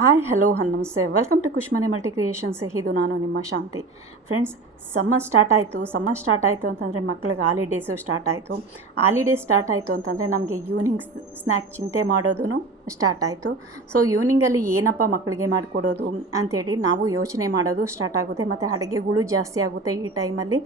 Hi hello ನಮಸ್ತೆ welcome to ಕುಷ್ಮನೆ multi creations. ಇದು ನಾನು ನಿಮ್ಮ ಶಾಂತಿ. ಫ್ರೆಂಡ್ಸ್, ಸಮ್ಮರ್ ಸ್ಟಾರ್ಟ್ ಆಯಿತು ಅಂತಂದರೆ ಮಕ್ಕಳಿಗೆ ಹಾಲಿಡೇಸು ಸ್ಟಾರ್ಟ್ ಆಯಿತು. ಹಾಲಿಡೇಸ್ ಸ್ಟಾರ್ಟ್ ಆಯಿತು ಅಂತಂದರೆ ನಮಗೆ ಈವ್ನಿಂಗ್ ಸ್ನ್ಯಾಕ್ ಚಿಂತೆ ಮಾಡೋದು ಸ್ಟಾರ್ಟ್ ಆಯಿತು. ಸೊ ಈವ್ನಿಂಗಲ್ಲಿ ಏನಪ್ಪ ಮಕ್ಕಳಿಗೆ ಮಾಡಿಕೊಡೋದು ಅಂಥೇಳಿ ನಾವು ಯೋಚನೆ ಮಾಡೋದು ಸ್ಟಾರ್ಟ್ ಆಗುತ್ತೆ. ಮತ್ತು ಅಡುಗೆಗಳು ಜಾಸ್ತಿ ಆಗುತ್ತೆ ಈ ಟೈಮಲ್ಲಿ.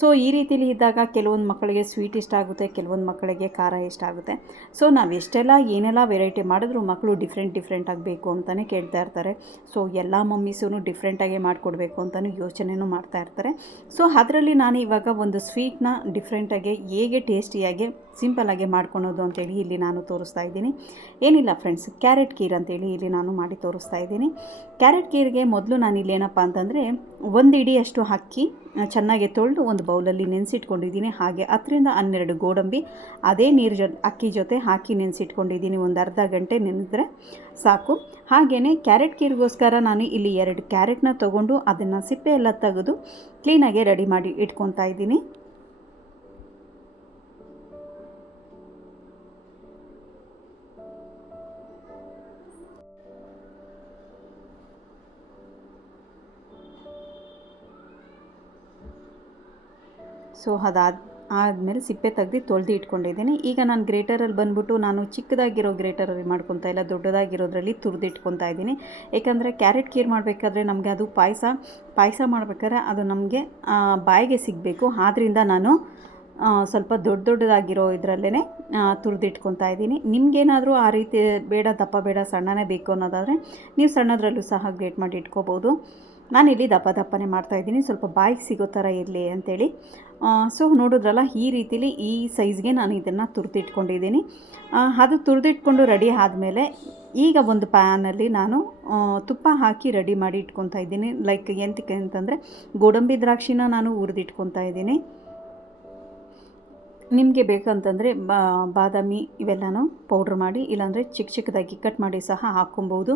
ಸೊ ಈ ರೀತಿಲಿ ಇದ್ದಾಗ ಕೆಲವೊಂದು ಮಕ್ಕಳಿಗೆ ಸ್ವೀಟ್ ಇಷ್ಟ ಆಗುತ್ತೆ, ಕೆಲವೊಂದು ಮಕ್ಕಳಿಗೆ ಖಾರ ಇಷ್ಟ ಆಗುತ್ತೆ. ಸೊ ನಾವು ಎಷ್ಟೆಲ್ಲ ಏನೆಲ್ಲ ವೆರೈಟಿ ಮಾಡಿದ್ರೂ ಮಕ್ಕಳು ಡಿಫ್ರೆಂಟ್ ಆಗಬೇಕು ಅಂತಲೇ ಕೇಳ್ತಾ ಇರ್ತಾರೆ. ಸೊ ಎಲ್ಲ ಮಮ್ಮೀಸೂ ಡಿಫ್ರೆಂಟಾಗಿ ಮಾಡಿಕೊಡ್ಬೇಕು ಅಂತಲೂ ಯೋಚನೆಯೂ ಮಾಡ್ತಾ ಇರ್ತಾರೆ. ಸೊ ಅದರಲ್ಲಿ ನಾನು ಇವಾಗ ಒಂದು ಸ್ವೀಟ್ನ ಡಿಫ್ರೆಂಟಾಗಿ ಹೇಗೆ ಟೇಸ್ಟಿಯಾಗಿ ಸಿಂಪಲ್ಲಾಗಿ ಮಾಡ್ಕೊಳೋದು ಅಂತೇಳಿ ಇಲ್ಲಿ ನಾನು ತೋರಿಸ್ತಾ ಇದ್ದೀನಿ. ಏನಿಲ್ಲ ಫ್ರೆಂಡ್ಸ್, ಕ್ಯಾರೆಟ್ ಕೀರ್ ಅಂತೇಳಿ ಇಲ್ಲಿ ನಾನು ಮಾಡಿ ತೋರಿಸ್ತಾ ಇದ್ದೀನಿ. ಕ್ಯಾರೆಟ್ ಕೀರ್ಗೆ ಮೊದಲು ನಾನು ಇಲ್ಲಿ ಏನಪ್ಪ ಅಂತಂದರೆ ಒಂದು ಇಡಿಯಷ್ಟು ಅಕ್ಕಿ ಚೆನ್ನಾಗಿ ತೊಳೆದು ಒಂದು ಬೌಲಲ್ಲಿ ನೆನೆಸಿಟ್ಕೊಂಡಿದ್ದೀನಿ. ಹಾಗೆ 10-12 ಗೋಡಂಬಿ ಅದೇ ನೀರು ಅಕ್ಕಿ ಜೊತೆ ಹಾಕಿ ನೆನೆಸಿಟ್ಕೊಂಡಿದ್ದೀನಿ. ಒಂದು ಅರ್ಧ ಗಂಟೆ ನೆನೆದ್ರೆ ಸಾಕು. ಹಾಗೆಯೇ ಕ್ಯಾರೆಟ್ ಕೀರಿಗೋಸ್ಕರ ನಾನು ಇಲ್ಲಿ 2 ಕ್ಯಾರೆಟ್ನ ತೊಗೊಂಡು ಅದನ್ನು ಸಿಪ್ಪೆ ಎಲ್ಲ ತೆಗೆದು ಕ್ಲೀನಾಗಿ ರೆಡಿ ಮಾಡಿ ಇಟ್ಕೊತಾ ಇದ್ದೀನಿ. ಸೊ ಆದಮೇಲೆ ಸಿಪ್ಪೆ ತೆಗ್ದು ತೊಳೆದು ಇಟ್ಕೊಂಡಿದ್ದೀನಿ. ಈಗ ನಾನು ಗ್ರೇಟರಲ್ಲಿ ಬಂದ್ಬಿಟ್ಟು ನಾನು ಚಿಕ್ಕದಾಗಿರೋ ಗ್ರೇಟರಲ್ಲಿ ಮಾಡ್ಕೊತಾ ಇಲ್ಲ, ದೊಡ್ಡದಾಗಿರೋದ್ರಲ್ಲಿ ತುರಿದು ಇಟ್ಕೊತಾ ಇದ್ದೀನಿ. ಏಕೆಂದರೆ ಕ್ಯಾರೆಟ್ ಕೀರ್ ಮಾಡಬೇಕಾದ್ರೆ ನಮಗೆ ಅದು ಪಾಯಸ ಮಾಡಬೇಕಾದ್ರೆ ಅದು ನಮಗೆ ಬಾಯಿಗೆ ಸಿಗಬೇಕು. ಆದ್ದರಿಂದ ನಾನು ಸ್ವಲ್ಪ ದೊಡ್ಡದಾಗಿರೋ ಇದರಲ್ಲೇ ತುರಿದಿಟ್ಕೊತಾ ಇದ್ದೀನಿ. ನಿಮಗೇನಾದರೂ ಆ ರೀತಿ ಬೇಡ, ದಪ್ಪ ಬೇಡ, ಸಣ್ಣನೇ ಬೇಕು ಅನ್ನೋದಾದರೆ ನೀವು ಸಣ್ಣದ್ರಲ್ಲೂ ಸಹ ಗ್ರೇಟ್ ಮಾಡಿ ಇಟ್ಕೋಬೋದು. ನಾನಿಲ್ಲಿ ದಪ್ಪನೇ ಮಾಡ್ತಾಯಿದ್ದೀನಿ, ಸ್ವಲ್ಪ ಬಾಯಿಗೆ ಸಿಗೋ ಥರ ಇರಲಿ ಅಂಥೇಳಿ. ಸೊ ನೋಡಿದ್ರಲ್ಲ, ಈ ರೀತಿಲಿ ಈ ಸೈಜ್ಗೆ ನಾನು ಇದನ್ನು ತುರಿದಿಟ್ಕೊಂಡಿದ್ದೀನಿ. ಅದು ತುರಿದಿಟ್ಕೊಂಡು ರೆಡಿ ಆದಮೇಲೆ ಈಗ ಒಂದು ಪ್ಯಾನಲ್ಲಿ ನಾನು ತುಪ್ಪ ಹಾಕಿ ರೆಡಿ ಮಾಡಿ ಇಟ್ಕೊತಾ ಇದ್ದೀನಿ. ಲೈಕ್ ಎಂತಕ್ಕೆ ಅಂತಂದರೆ ಗೋಡಂಬಿ ದ್ರಾಕ್ಷಿನ ನಾನು ಹುರಿದಿಟ್ಕೊತಾ ಇದ್ದೀನಿ. ನಿಮಗೆ ಬೇಕಂತಂದರೆ ಬಾದಾಮಿ ಇವೆಲ್ಲನೂ ಪೌಡ್ರ್ ಮಾಡಿ, ಇಲ್ಲಾಂದರೆ ಚಿಕ್ಕದಾಗಿ ಕಟ್ ಮಾಡಿ ಸಹ ಹಾಕ್ಕೊಬೋದು.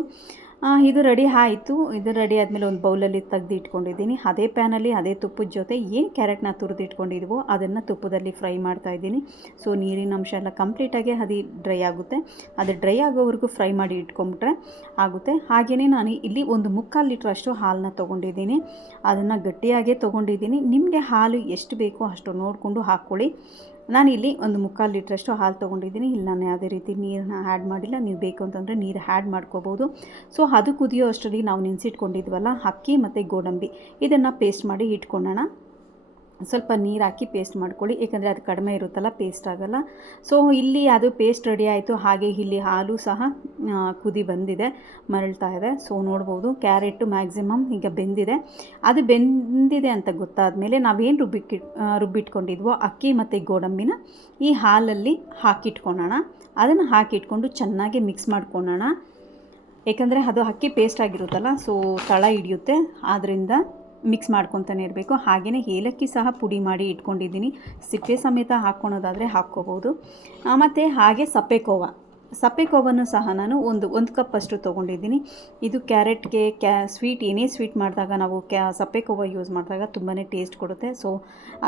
ಇದು ರೆಡಿ ಆಯಿತು. ಇದು ರೆಡಿ ಆದಮೇಲೆ ಒಂದು ಬೌಲಲ್ಲಿ ತೆಗೆದು ಇಟ್ಕೊಂಡಿದ್ದೀನಿ. ಅದೇ ಪ್ಯಾನಲ್ಲಿ ಅದೇ ತುಪ್ಪದ ಜೊತೆ ಏನು ಕ್ಯಾರೆಟ್ನ ತುರಿದಿಟ್ಕೊಂಡಿದ್ವೋ ಅದನ್ನು ತುಪ್ಪದಲ್ಲಿ ಫ್ರೈ ಮಾಡ್ತಾಯಿದ್ದೀನಿ. ಸೊ ನೀರಿನ ಅಂಶ ಎಲ್ಲ ಕಂಪ್ಲೀಟಾಗಿ ಅದು ಡ್ರೈ ಆಗುತ್ತೆ. ಅದು ಡ್ರೈ ಆಗೋವರೆಗೂ ಫ್ರೈ ಮಾಡಿ ಇಟ್ಕೊಂಬಿಟ್ರೆ ಆಗುತ್ತೆ. ಹಾಗೆಯೇ ನಾನು ಇಲ್ಲಿ ಒಂದು 3/4 ಲೀಟ್ರಷ್ಟು ಹಾಲನ್ನ ತೊಗೊಂಡಿದ್ದೀನಿ. ಅದನ್ನು ಗಟ್ಟಿಯಾಗೇ ತೊಗೊಂಡಿದ್ದೀನಿ. ನಿಮಗೆ ಹಾಲು ಎಷ್ಟು ಬೇಕೋ ಅಷ್ಟು ನೋಡಿಕೊಂಡು ಹಾಕ್ಕೊಳ್ಳಿ. ನಾನಿಲ್ಲಿ ಒಂದು 3/4 ಲೀಟ್ರಷ್ಟು ಹಾಲು ತೊಗೊಂಡಿದ್ದೀನಿ. ಇಲ್ಲಿ ನಾನು ಯಾವುದೇ ರೀತಿ ನೀರನ್ನ ಆ್ಯಡ್ ಮಾಡಿಲ್ಲ. ನೀವು ಬೇಕು ಅಂತಂದರೆ ನೀರು ಆ್ಯಡ್ ಮಾಡ್ಕೋಬೋದು. ಸೊ ಅದು ಕುದಿಯೋ ಅಷ್ಟರಲ್ಲಿ ನಾವು ನೆನೆಸಿಟ್ಕೊಂಡಿದ್ವಲ್ಲ ಅಕ್ಕಿ ಮತ್ತು ಗೋಡಂಬಿ, ಇದನ್ನು ಪೇಸ್ಟ್ ಮಾಡಿ ಇಟ್ಕೊಳ್ಳೋಣ. ಸ್ವಲ್ಪ ನೀರು ಹಾಕಿ ಪೇಸ್ಟ್ ಮಾಡ್ಕೊಳ್ಳಿ, ಏಕೆಂದರೆ ಅದು ಕಡಿಮೆ ಇರುತ್ತಲ್ಲ, ಪೇಸ್ಟ್ ಆಗೋಲ್ಲ. ಸೊ ಇಲ್ಲಿ ಅದು ಪೇಸ್ಟ್ ರೆಡಿ ಆಯಿತು. ಹಾಗೆ ಇಲ್ಲಿ ಹಾಲು ಸಹ ಕುದಿ ಬಂದಿದೆ, ಮರಳ್ತಾ ಇದೆ. ಸೊ ನೋಡ್ಬೋದು ಕ್ಯಾರೆಟು ಮ್ಯಾಕ್ಸಿಮಮ್ ಈಗ ಬೆಂದಿದೆ. ಅದು ಬೆಂದಿದೆ ಅಂತ ಗೊತ್ತಾದ ಮೇಲೆ ನಾವೇನು ರುಬ್ಬಿಟ್ಕೊಂಡಿದ್ವೋ ಅಕ್ಕಿ ಮತ್ತು ಗೋಡಂಬಿನ ಈ ಹಾಲಲ್ಲಿ ಹಾಕಿಟ್ಕೊಳ್ಳೋಣ. ಅದನ್ನು ಹಾಕಿಟ್ಕೊಂಡು ಚೆನ್ನಾಗಿ ಮಿಕ್ಸ್ ಮಾಡ್ಕೊಳ್ಳೋಣ. ಏಕೆಂದರೆ ಅದು ಅಕ್ಕಿ ಪೇಸ್ಟ್ ಆಗಿರುತ್ತಲ್ಲ, ಸೊ ತಳ ಹಿಡಿಯುತ್ತೆ. ಆದ್ದರಿಂದ ಮಿಕ್ಸ್ ಮಾಡ್ಕೊತಾನೆ ಇರಬೇಕು. ಹಾಗೆಯೇ ಏಲಕ್ಕಿ ಸಹ ಪುಡಿ ಮಾಡಿ ಇಟ್ಕೊಂಡಿದ್ದೀನಿ. ಸಿಪ್ಪೆ ಸಮೇತ ಹಾಕ್ಕೊಳೋದಾದರೆ ಹಾಕ್ಕೋಬೋದು. ಮತ್ತು ಹಾಗೆ ಸಪ್ಪೆಕೋವನ್ನು ಸಹ ನಾನು ಒಂದು ಕಪ್ಪಷ್ಟು ತೊಗೊಂಡಿದ್ದೀನಿ. ಇದು ಕ್ಯಾರೆಟ್ಗೆ ಸ್ವೀಟ್, ಏನೇ ಸ್ವೀಟ್ ಮಾಡಿದಾಗ ನಾವು ಸಪ್ಪೆಕೋವ ಯೂಸ್ ಮಾಡಿದಾಗ ತುಂಬಾ ಟೇಸ್ಟ್ ಕೊಡುತ್ತೆ. ಸೊ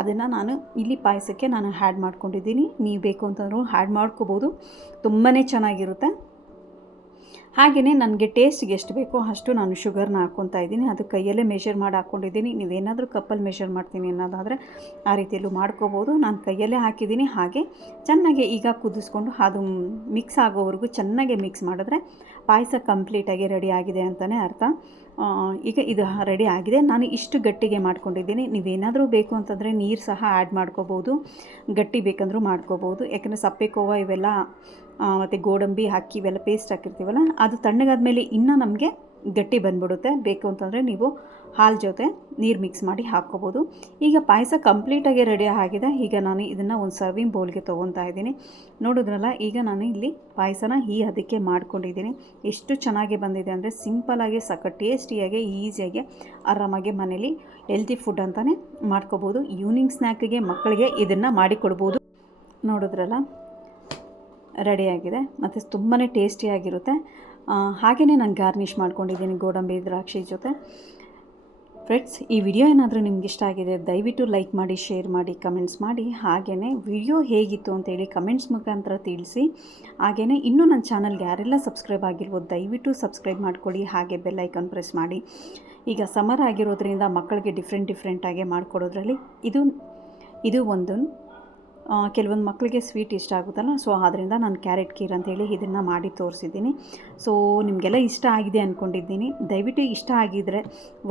ಅದನ್ನು ನಾನು ಇಲ್ಲಿ ಪಾಯಸಕ್ಕೆ ನಾನು ಆ್ಯಡ್ ಮಾಡ್ಕೊಂಡಿದ್ದೀನಿ. ನೀವು ಬೇಕು ಅಂತಂದ್ರೂ ಆ್ಯಡ್ ಮಾಡ್ಕೋಬೋದು, ತುಂಬಾ ಚೆನ್ನಾಗಿರುತ್ತೆ. ಹಾಗೆಯೇ ನನಗೆ ಟೇಸ್ಟಿಗೆ ಎಷ್ಟು ಬೇಕೋ ಅಷ್ಟು ನಾನು ಶುಗರ್ನ ಹಾಕ್ಕೊತಾ ಇದ್ದೀನಿ. ಅದು ಕೈಯಲ್ಲೇ ಮೆಷರ್ ಮಾಡಿ ಹಾಕ್ಕೊಂಡಿದ್ದೀನಿ. ನೀವೇನಾದರೂ ಕಪ್ಪಲ್ಲಿ ಮೆಷರ್ ಮಾಡ್ತೀನಿ ಅನ್ನೋದಾದರೆ ಆ ರೀತಿಯಲ್ಲೂ ಮಾಡ್ಕೋಬೋದು. ನಾನು ಕೈಯಲ್ಲೇ ಹಾಕಿದ್ದೀನಿ. ಹಾಗೆ ಚೆನ್ನಾಗಿ ಈಗ ಕುದಿಸ್ಕೊಂಡು ಅದು ಮಿಕ್ಸ್ ಆಗೋವರೆಗೂ ಚೆನ್ನಾಗಿ ಮಿಕ್ಸ್ ಮಾಡಿದ್ರೆ ಪಾಯಸ ಕಂಪ್ಲೀಟಾಗಿ ರೆಡಿ ಆಗಿದೆ ಅಂತಲೇ ಅರ್ಥ. ಈಗ ಇದು ರೆಡಿ ಆಗಿದೆ. ನಾನು ಇಷ್ಟು ಗಟ್ಟಿಗೆ ಮಾಡ್ಕೊಂಡಿದ್ದೀನಿ. ನೀವೇನಾದರೂ ಬೇಕು ಅಂತಂದರೆ ನೀರು ಸಹ ಆ್ಯಡ್ ಮಾಡ್ಕೋಬೋದು, ಗಟ್ಟಿ ಬೇಕಂದ್ರೂ ಮಾಡ್ಕೋಬೋದು. ಯಾಕಂದರೆ ಸಪ್ಪೆಕೋವ ಇವೆಲ್ಲ ಮತ್ತು ಗೋಡಂಬಿ ಅಕ್ಕಿ ಇವೆಲ್ಲ ಪೇಸ್ಟ್ ಹಾಕಿರ್ತೀವಲ್ಲ, ಅದು ತಣ್ಣಗಾದ್ಮೇಲೆ ಇನ್ನೂ ನಮಗೆ ಗಟ್ಟಿ ಬಂದ್ಬಿಡುತ್ತೆ. ಬೇಕು ಅಂತಂದರೆ ನೀವು ಹಾಲು ಜೊತೆ ನೀರು ಮಿಕ್ಸ್ ಮಾಡಿ ಹಾಕ್ಕೋಬೋದು. ಈಗ ಪಾಯಸ ಕಂಪ್ಲೀಟಾಗಿ ರೆಡಿ ಆಗಿದೆ. ಈಗ ನಾನು ಇದನ್ನು ಒಂದು ಸರ್ವಿಂಗ್ ಬೌಲ್ಗೆ ತೊಗೊತಾ ಇದ್ದೀನಿ. ನೋಡಿದ್ರಲ್ಲ, ಈಗ ನಾನು ಇಲ್ಲಿ ಪಾಯಸನ ಅದಕ್ಕೆ ಮಾಡ್ಕೊಂಡಿದ್ದೀನಿ. ಎಷ್ಟು ಚೆನ್ನಾಗಿ ಬಂದಿದೆ ಅಂದರೆ ಸಿಂಪಲಾಗಿ ಟೇಸ್ಟಿಯಾಗಿ ಈಸಿಯಾಗಿ ಆರಾಮಾಗಿ ಮನೇಲಿ ಹೆಲ್ತಿ ಫುಡ್ ಅಂತಲೇ ಮಾಡ್ಕೋಬೋದು. ಈವ್ನಿಂಗ್ ಸ್ನ್ಯಾಕಿಗೆ ಮಕ್ಕಳಿಗೆ ಇದನ್ನು ಮಾಡಿಕೊಡ್ಬೋದು. ನೋಡಿದ್ರಲ್ಲ, ರೆಡಿಯಾಗಿದೆ ಮತ್ತು ತುಂಬಾ ಟೇಸ್ಟಿಯಾಗಿರುತ್ತೆ. ಹಾಗೆಯೇ ನಾನು ಗಾರ್ನಿಷ್ ಮಾಡ್ಕೊಂಡಿದ್ದೀನಿ ಗೋಡಂಬಿ ದ್ರಾಕ್ಷಿ ಜೊತೆ. ಫ್ರೆಂಡ್ಸ್, ಈ ವಿಡಿಯೋ ಏನಾದರೂ ನಿಮ್ಗೆ ಇಷ್ಟ ಆಗಿದೆ ದಯವಿಟ್ಟು ಲೈಕ್ ಮಾಡಿ, ಶೇರ್ ಮಾಡಿ, ಕಮೆಂಟ್ಸ್ ಮಾಡಿ. ಹಾಗೆಯೇ ವಿಡಿಯೋ ಹೇಗಿತ್ತು ಅಂತೇಳಿ ಕಮೆಂಟ್ಸ್ ಮುಖಾಂತರ ತಿಳಿಸಿ. ಹಾಗೆಯೇ ಇನ್ನೂ ನನ್ನ ಚಾನಲ್ಗೆ ಯಾರೆಲ್ಲ ಸಬ್ಸ್ಕ್ರೈಬ್ ಆಗಿರ್ಬೋದು ದಯವಿಟ್ಟು ಸಬ್ಸ್ಕ್ರೈಬ್ ಮಾಡ್ಕೊಳ್ಳಿ. ಹಾಗೆ ಬೆಲ್ ಐಕಾನ್ ಪ್ರೆಸ್ ಮಾಡಿ. ಈಗ ಸಮರ್ ಆಗಿರೋದ್ರಿಂದ ಮಕ್ಕಳಿಗೆ ಡಿಫ್ರೆಂಟಾಗಿ ಮಾಡಿಕೊಡೋದ್ರಲ್ಲಿ ಇದು ಒಂದು ಕೆಲವೊಂದು ಮಕ್ಕಳಿಗೆ ಸ್ವೀಟ್ ಇಷ್ಟ ಆಗುತ್ತಲ್ಲ, ಸೊ ಆದ್ದರಿಂದ ನಾನು ಕ್ಯಾರೆಟ್ ಖೀರ್ ಅಂತೇಳಿ ಇದನ್ನು ಮಾಡಿ ತೋರಿಸಿದ್ದೀನಿ. ಸೊ ನಿಮಗೆಲ್ಲ ಇಷ್ಟ ಆಗಿದೆ ಅಂದ್ಕೊಂಡಿದ್ದೀನಿ. ದಯವಿಟ್ಟು ಇಷ್ಟ ಆಗಿದ್ದರೆ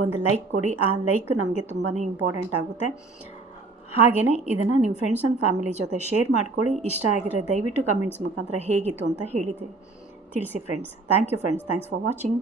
ಒಂದು ಲೈಕ್ ಕೊಡಿ. ಆ ಲೈಕ್ ನಮಗೆ ತುಂಬಾ ಇಂಪಾರ್ಟೆಂಟ್ ಆಗುತ್ತೆ. ಹಾಗೆಯೇ ಇದನ್ನು ನಿಮ್ಮ ಫ್ರೆಂಡ್ಸ್ ಆ್ಯಂಡ್ ಫ್ಯಾಮಿಲಿ ಜೊತೆ ಶೇರ್ ಮಾಡ್ಕೊಳ್ಳಿ. ಇಷ್ಟ ಆಗಿದ್ರೆ ದಯವಿಟ್ಟು ಕಮೆಂಟ್ಸ್ ಮುಖಾಂತರ ಹೇಗಿತ್ತು ಅಂತ ತಿಳಿಸಿ friends. Thank you friends. Thanks for watching.